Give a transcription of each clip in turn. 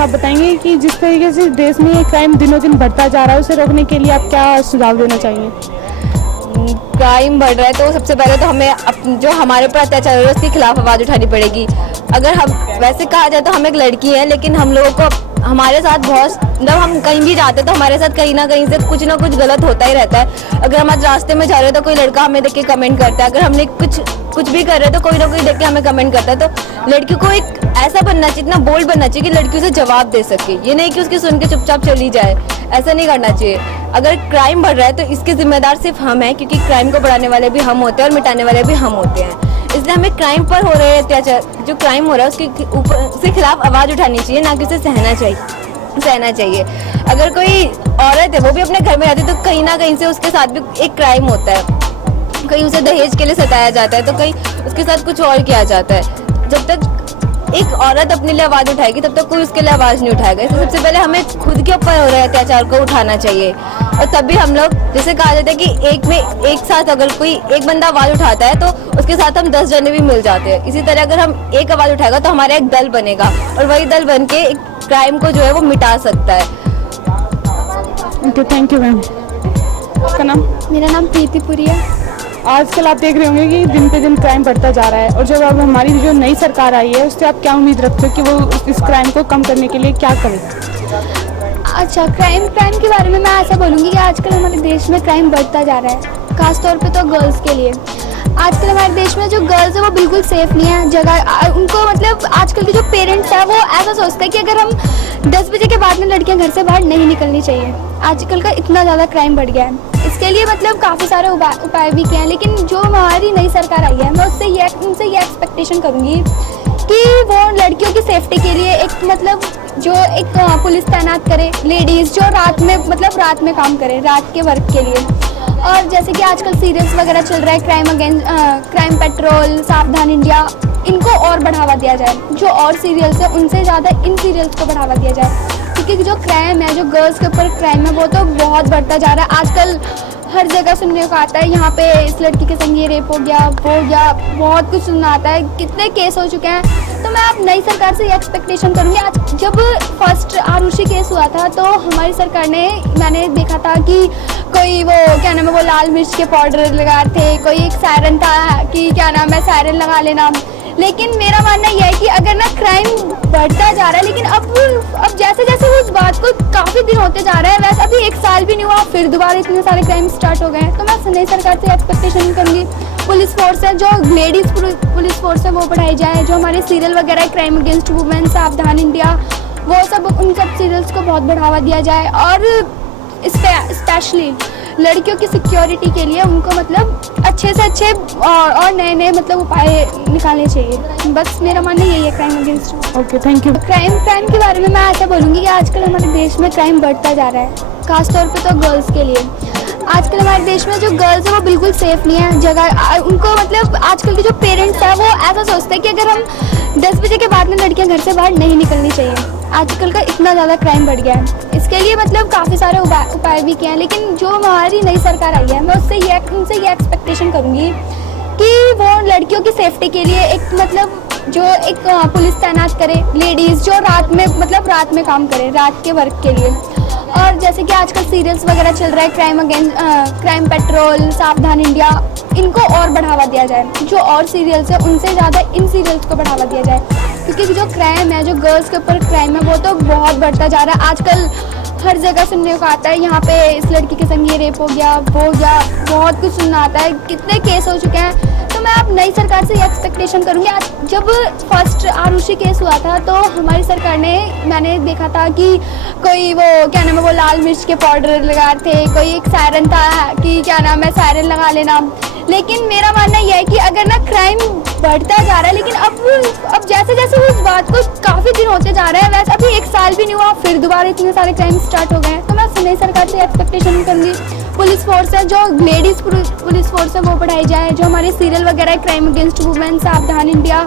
Ma'am आप बताएंगे कि जिस तरीके से देश में ये क्राइम दिनों दिन बढ़ता जा रहा है उसे रोकने के लिए आप क्या सुझाव देना चाहिए? क्राइम बढ़ रहा है तो सबसे पहले तो हमें जो हमारे ऊपर अत्याचार हो रहा है उसके खिलाफ आवाज़ उठानी पड़ेगी। अगर हम वैसे कहा जाए तो हम एक लड़की है, लेकिन हम लोगों को हमारे साथ बहुत मतलब हम कहीं भी जाते तो हमारे साथ कहीं ना कहीं से कुछ ना कुछ गलत होता ही रहता है। अगर हम आज रास्ते में जा रहे हैं तो कोई लड़का हमें देख के कमेंट करता है, अगर हमने कुछ भी कर रहे हैं तो कोई ना कोई देख के हमें कमेंट करता है। तो लड़कियों को एक ऐसा बनना चाहिए, इतना बोल्ड बनना चाहिए कि लड़की उसे जवाब दे सके, ये नहीं कि उसकी सुन के चुपचाप चली जाए। ऐसा नहीं करना चाहिए। अगर क्राइम बढ़ रहा है तो इसके जिम्मेदार सिर्फ हम हैं, क्योंकि क्राइम को बढ़ाने वाले भी हम होते हैं और मिटाने वाले भी हम होते हैं। इसलिए हमें क्राइम पर हो रहे अत्याचार, जो क्राइम हो रहा है उसके खिलाफ आवाज़ उठानी चाहिए, ना कि उसे सहना चाहिए। अगर कोई औरत है वो भी अपने घर में रहती है तो कहीं ना कहीं से उसके साथ भी एक क्राइम होता है। कहीं उसे दहेज के लिए सताया जाता है तो कहीं उसके साथ कुछ और किया जाता है। जब तक एक औरत अपने लिए आवाज़ उठाएगी तब तक कोई उसके लिए आवाज़ नहीं उठाएगा। इसलिए सबसे पहले हमें खुद के ऊपर हो रहे अत्याचार को उठाना चाहिए, और तभी हम लोग, जैसे कहा जाता है कि एक साथ अगर कोई एक बंदा आवाज़ उठाता है तो उसके साथ हम 10 जने भी मिल जाते हैं। इसी तरह अगर हम एक आवाज़ उठाएगा तो हमारा एक दल बनेगा और वही दल बन के एक क्राइम को जो है वो मिटा सकता है। Okay, thank you ma'am. आपका नाम? मेरा नाम प्रीतिपुरी है। आजकल आप देख रहे होंगे कि दिन पे दिन क्राइम बढ़ता जा रहा है, और जब अब हमारी जो नई सरकार आई है उससे आप क्या उम्मीद रखते हो कि वो इस क्राइम को कम करने के लिए क्या करे? अच्छा, क्राइम के बारे में मैं ऐसा बोलूँगी कि आजकल हमारे देश में क्राइम बढ़ता जा रहा है, खासतौर पे तो गर्ल्स के लिए। आजकल हमारे देश में जो गर्ल्स है वो बिल्कुल सेफ नहीं है जगह उनको, मतलब आजकल के जो पेरेंट्स हैं वो ऐसा सोचते हैं कि अगर हम 10 बजे के बाद में लड़कियां घर से बाहर नहीं निकलनी चाहिए। आजकल का इतना ज़्यादा क्राइम बढ़ गया है। इसके लिए मतलब काफ़ी सारे उपाय भी किए हैं, लेकिन जो हमारी नई सरकार आई है मैं उनसे ये एक्सपेक्टेशन करूँगी कि वो लड़कियों की सेफ्टी के लिए एक मतलब जो एक पुलिस तैनात करे, लेडीज़ जो रात में काम करे, रात के वर्क के लिए। और जैसे कि आजकल सीरियल्स वगैरह चल रहा है, क्राइम पेट्रोल, सावधान इंडिया, इनको और बढ़ावा दिया जाए। जो और सीरियल्स है उनसे ज़्यादा इन सीरियल्स को बढ़ावा दिया जाए, क्योंकि जो क्राइम है, जो गर्ल्स के ऊपर क्राइम है वो तो बहुत बढ़ता जा रहा है। आजकल हर जगह सुनने को आता है, यहाँ पे इस लड़की के संग ये रेप हो गया, वो हो गया, बहुत कुछ सुनना आता है, कितने केस हो चुके हैं। तो मैं अब नई सरकार से ये एक्सपेक्टेशन करूँगी। आज जब फर्स्ट आरुषि केस हुआ था तो हमारी सरकार ने, मैंने देखा था कि कोई वो क्या नाम है वो लाल मिर्च के पाउडर लगा थे, कोई एक सायरन था कि क्या नाम है सायरन लगा लेना। लेकिन मेरा मानना यह है कि अगर ना क्राइम बढ़ता जा रहा है, लेकिन अब जैसे जैसे उस बात को काफ़ी दिन होते जा रहा है, वैसे अभी 1 साल भी नहीं हुआ फिर दोबारा इतने सारे क्राइम स्टार्ट हो गए हैं। तो मैं नई सरकार से एक्सपेक्टेशन करूँगी पुलिस फोर्स है, जो लेडीज़ पुलिस फोर्स है वो बढ़ाई जाए। जो हमारे सीरियल वगैरह है, क्राइम अगेंस्ट वुमेन, सावधान इंडिया, वो सब उन सब सीरियल्स को बहुत बढ़ावा दिया जाए। और स्पेशली लड़कियों की सिक्योरिटी के लिए उनको मतलब अच्छे से अच्छे और नए मतलब उपाय निकालने चाहिए। बस मेरा मानना यही है crime against. Okay, thank you. Crime के बारे में मैं ऐसा बोलूँगी कि आजकल हमारे देश में क्राइम बढ़ता जा रहा है, खासतौर पे तो गर्ल्स के लिए। आजकल हमारे देश में जो गर्ल्स है वो बिल्कुल सेफ नहीं है जगह उनको, मतलब आजकल के जो पेरेंट्स हैं वो ऐसा सोचते हैं कि अगर हम 10 बजे के बाद में लड़कियां घर से बाहर नहीं निकलनी चाहिए। आजकल का इतना ज़्यादा क्राइम बढ़ गया है। इसके लिए मतलब काफ़ी सारे उपाय भी किए हैं, लेकिन जो हमारी नई सरकार आई है मैं उनसे ये एक्सपेक्टेशन करूँगी कि वो लड़कियों की सेफ्टी के लिए एक मतलब जो एक पुलिस तैनात करे, लेडीज़ जो रात में काम करे, रात के वर्क के लिए। और जैसे कि आजकल सीरियल्स वगैरह चल रहा है, क्राइम पेट्रोल, सावधान इंडिया, इनको और बढ़ावा दिया जाए। जो और सीरियल्स है उनसे ज़्यादा इन सीरियल्स को बढ़ावा दिया जाए, क्योंकि जो क्राइम है, जो गर्ल्स के ऊपर क्राइम है वो तो बहुत बढ़ता जा रहा है। आजकल हर जगह सुनने को आता है, यहाँ पे इस लड़की के संग ये रेप हो गया, वो हो गया, बहुत कुछ सुनना आता है, कितने केस हो चुके हैं। तो मैं अब नई सरकार से ये एक्सपेक्टेशन करूँगी। आज जब फर्स्ट आरुषि केस हुआ था तो हमारी सरकार ने, मैंने देखा था कि कोई वो क्या नाम है वो लाल मिर्च के पाउडर लगा थे, कोई एक सायरन था कि क्या नाम है सायरन लगा लेना। लेकिन मेरा मानना यह है कि अगर ना क्राइम बढ़ता जा रहा है, लेकिन अब जैसे जैसे उस बात को काफ़ी दिन होते जा रहे हैं, वैसे अभी 1 साल भी नहीं हुआ फिर दोबारा इतने सारे क्राइम स्टार्ट हो गए हैं। तो मैं नई सरकार से एक्सपेक्टेशन करूँगी पुलिस फोर्स है, जो लेडीज़ पुलिस फोर्स है वो बढ़ाई जाए। जो हमारे सीरियल वगैरह है, क्राइम अगेंस्ट वुमेन, सावधान इंडिया,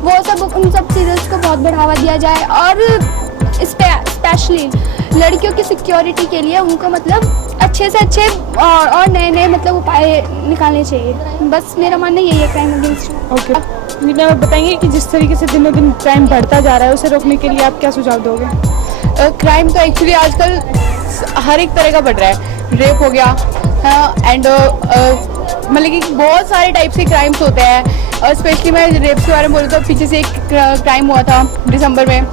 वो सब उन सब सीरियल्स को बहुत बढ़ावा दिया जाए। और स्पेशली लड़कियों की सिक्योरिटी के लिए उनको मतलब अच्छे से अच्छे और नए नए मतलब उपाय निकालने चाहिए। बस मेरा मानना यही है क्राइम अगेंस्ट। ओके, आप बताएंगे कि जिस तरीके से दिनों दिन क्राइम बढ़ता जा रहा है उसे रोकने के लिए आप क्या सुझाव दोगे? क्राइम तो एक्चुअली आजकल हर एक तरह का बढ़ रहा है। रेप हो गया एंड मतलब कि बहुत सारे टाइप्स के क्राइम्स होते हैं। और स्पेशली मैं रेप के बारे में बोलूँ तो पीछे से एक क्राइम हुआ था दिसंबर में,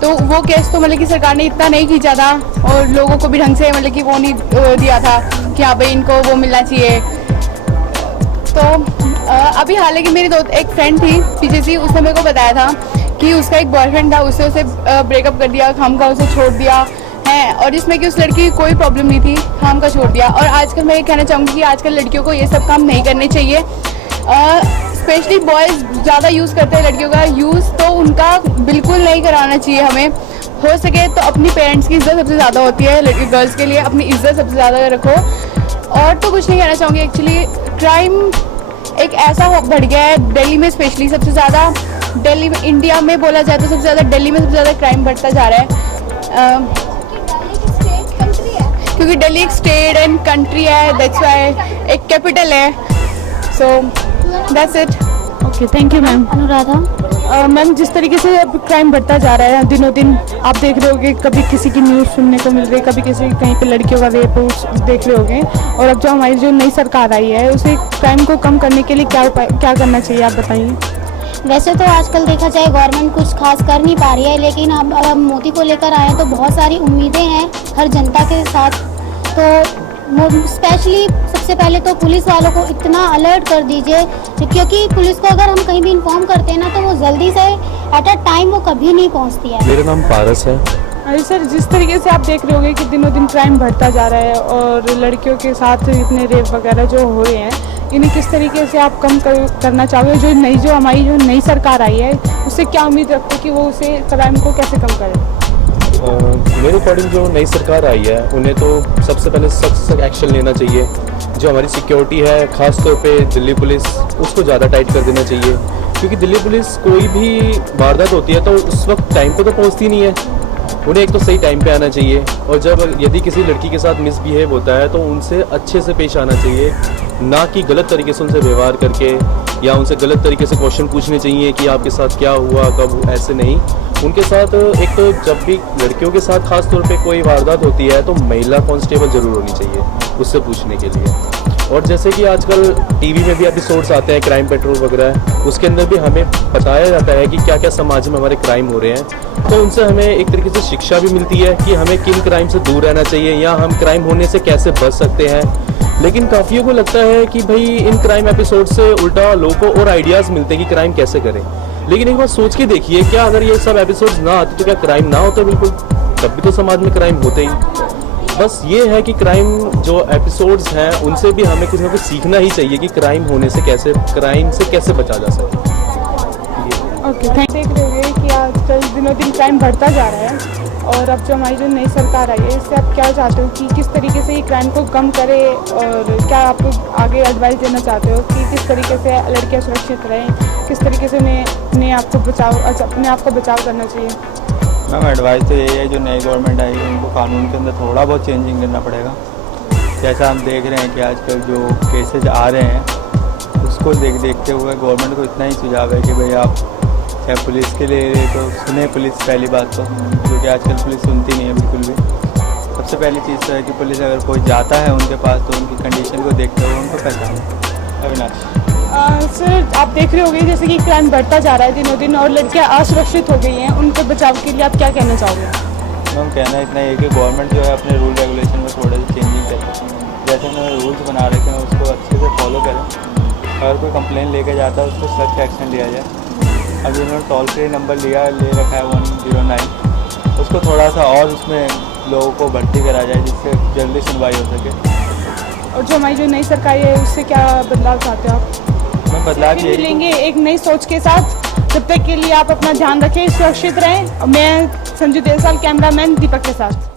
तो वो केस तो मतलब कि सरकार ने इतना नहीं खींचा था और लोगों को भी ढंग से मतलब कि वो नहीं दिया था कि हाँ भाई इनको वो मिलना चाहिए। तो अभी हालांकि मेरी एक फ्रेंड थी पीछे से, उसने मेरे को बताया था कि उसका एक बॉयफ्रेंड था, उससे उसे ब्रेकअप कर दिया, खाम का उसे छोड़ दिया है, और जिसमें कि उस लड़की की कोई प्रॉब्लम नहीं थी, खाम का छोड़ दिया। और आजकल मैं ये कहना चाहूँगी कि आजकल लड़कियों को ये सब काम नहीं करने चाहिए। स्पेशली बॉयज़ ज़्यादा यूज़ करते हैं लड़कियों का यूज़, तो उनका बिल्कुल नहीं कराना चाहिए। हमें हो सके तो अपनी पेरेंट्स की इज़्ज़त सबसे ज़्यादा होती है, लड़की गर्ल्स के लिए अपनी इज़्ज़त सबसे ज़्यादा रखो। और तो कुछ नहीं कहना चाहूँगी। एक्चुअली क्राइम एक ऐसा बढ़ गया है दिल्ली में, स्पेशली सबसे ज़्यादा दिल्ली में, इंडिया में बोला जाए तो सबसे ज़्यादा दिल्ली में सबसे ज़्यादा क्राइम बढ़ता जा रहा है। क्योंकि दिल्ली एक स्टेट एंड कंट्री है, दैट्स व्हाई एक कैपिटल है। So that's it. Okay, thank you ma'am. Anuradha ma'am, जिस तरीके से अब क्राइम बढ़ता जा रहा है दिनों दिन, आप देख रहे होगे कभी किसी की न्यूज़ सुनने को मिल रही है, कभी किसी कहीं पे लड़कियों का रेप देख रहे होगे। और अब जो हमारी जो नई सरकार आई है उसे क्राइम को कम करने के लिए क्या करना चाहिए, आप बताइए। वैसे तो आजकल देखा जाए गवर्नमेंट कुछ खास कर नहीं पा रही है, लेकिन अब मोदी को लेकर आए तो बहुत सारी उम्मीदें हैं हर जनता के साथ। तो स्पेशली सबसे पहले तो पुलिस वालों को इतना अलर्ट कर दीजिए, क्योंकि पुलिस को अगर हम कहीं भी इन्फॉर्म करते हैं ना तो वो जल्दी से एट अ टाइम वो कभी नहीं पहुंचती है। मेरा नाम पारस है। अरे सर, जिस तरीके से आप देख रहे होगे कि दिनों दिन क्राइम बढ़ता जा रहा है और लड़कियों के साथ इतने रेप वगैरह जो हो रहे हैं, इन्हें किस तरीके से आप कम करना चाहोगे? जो हमारी जो नई सरकार आई है उससे क्या उम्मीद रखते हैं कि वो उसे क्राइम को कैसे कम करे? मेरे अकॉर्डिंग जो नई सरकार आई है उन्हें तो सबसे पहले सख्त एक्शन लेना चाहिए। जो हमारी सिक्योरिटी है, ख़ास तौर पे दिल्ली पुलिस, उसको ज़्यादा टाइट कर देना चाहिए। क्योंकि दिल्ली पुलिस कोई भी वारदात होती है तो उस वक्त टाइम पे तो पहुंचती नहीं है। उन्हें एक तो सही टाइम पे आना चाहिए, और जब यदि किसी लड़की के साथ मिसबिहेव होता है तो उनसे अच्छे से पेश आना चाहिए, ना कि गलत तरीके से उनसे व्यवहार करके या उनसे गलत तरीके से क्वेश्चन पूछने चाहिए कि आपके साथ क्या हुआ, कब, ऐसे नहीं। उनके साथ एक तो जब भी लड़कियों के साथ खास तौर पे कोई वारदात होती है तो महिला कांस्टेबल ज़रूर होनी चाहिए उससे पूछने के लिए। और जैसे कि आजकल टीवी में भी एपिसोड्स आते हैं क्राइम पेट्रोल वगैरह, उसके अंदर भी हमें बताया जाता है कि क्या क्या समाज में हमारे क्राइम हो रहे हैं, तो उनसे हमें एक तरीके से शिक्षा भी मिलती है कि हमें किन क्राइम से दूर रहना चाहिए या हम क्राइम होने से कैसे बच सकते हैं। लेकिन काफ़ियों को लगता है कि भाई इन क्राइम एपिसोड से उल्टा लोगों को और आइडियाज़ मिलते हैं कि क्राइम कैसे करें। लेकिन एक बार सोच के देखिए, क्या अगर ये सब एपिसोड्स ना आते तो क्या क्राइम ना होता? बिल्कुल, तब भी तो समाज में क्राइम होते ही। बस ये है कि क्राइम जो एपिसोड्स हैं उनसे भी हमें कुछ ना कुछ सीखना ही चाहिए कि क्राइम से कैसे बचा जा सके। ओके, देख रहे होंगे कि आजकल दिनों दिन क्राइम बढ़ता जा रहा है, और अब जो हमारी जो नई सरकार आई है इससे आप क्या चाहते हो कि किस तरीके से ये क्राइम को कम करे, और क्या आप आगे एडवाइस देना चाहते हो कि किस तरीके से लड़कियां सुरक्षित रहें, किस तरीके से अपने आप को बचाव करना चाहिए? मैम, एडवाइस तो यही है, जो नई गवर्नमेंट आई है उनको कानून के अंदर थोड़ा बहुत चेंजिंग करना पड़ेगा। जैसा हम देख रहे हैं कि आजकल जो केसेज आ रहे हैं उसको देखते हुए गवर्नमेंट को इतना ही सुझाव है कि भाई आप चाहे पुलिस के लिए तो सुने पुलिस, पहली बात तो, क्योंकि आजकल पुलिस सुनती नहीं है बिल्कुल भी। सबसे पहली चीज़ तो है कि पुलिस अगर कोई जाता है उनके पास तो उनकी कंडीशन को देखते हुए उनको पहचाने। अविनाश सर, आप देख रहे होंगे जैसे कि क्राइम बढ़ता जा रहा है दिनों दिन और लड़कियां असुरक्षित हो गई हैं, उनके बचाव के लिए आप क्या कहना चाहोगे? मैम, कहना इतना ही है कि गवर्नमेंट जो है अपने रूल रेगुलेशन में थोड़ा सी चेंजिंग करे। जैसे उन्होंने रूल्स बना रखे हैं उसको अच्छे से फॉलो करें। अगर कोई कंप्लेन लेके जाता है उसको सख्त एक्शन लिया जाए। अभी उन्होंने टोल फ्री नंबर ले रखा है 109, उसको थोड़ा सा और उसमें लोगों को भर्ती करा जाए जिससे जल्दी सुनवाई हो सके। और जो हमारी जो नई सरकार है उससे क्या बदलाव चाहते हो आप? मैं बदलाव यही मिलेंगे एक नई सोच के साथ। जब तक के लिए आप अपना ध्यान रखें, सुरक्षित रहें। मैं संजू देसाल, कैमरामैन दीपक के साथ।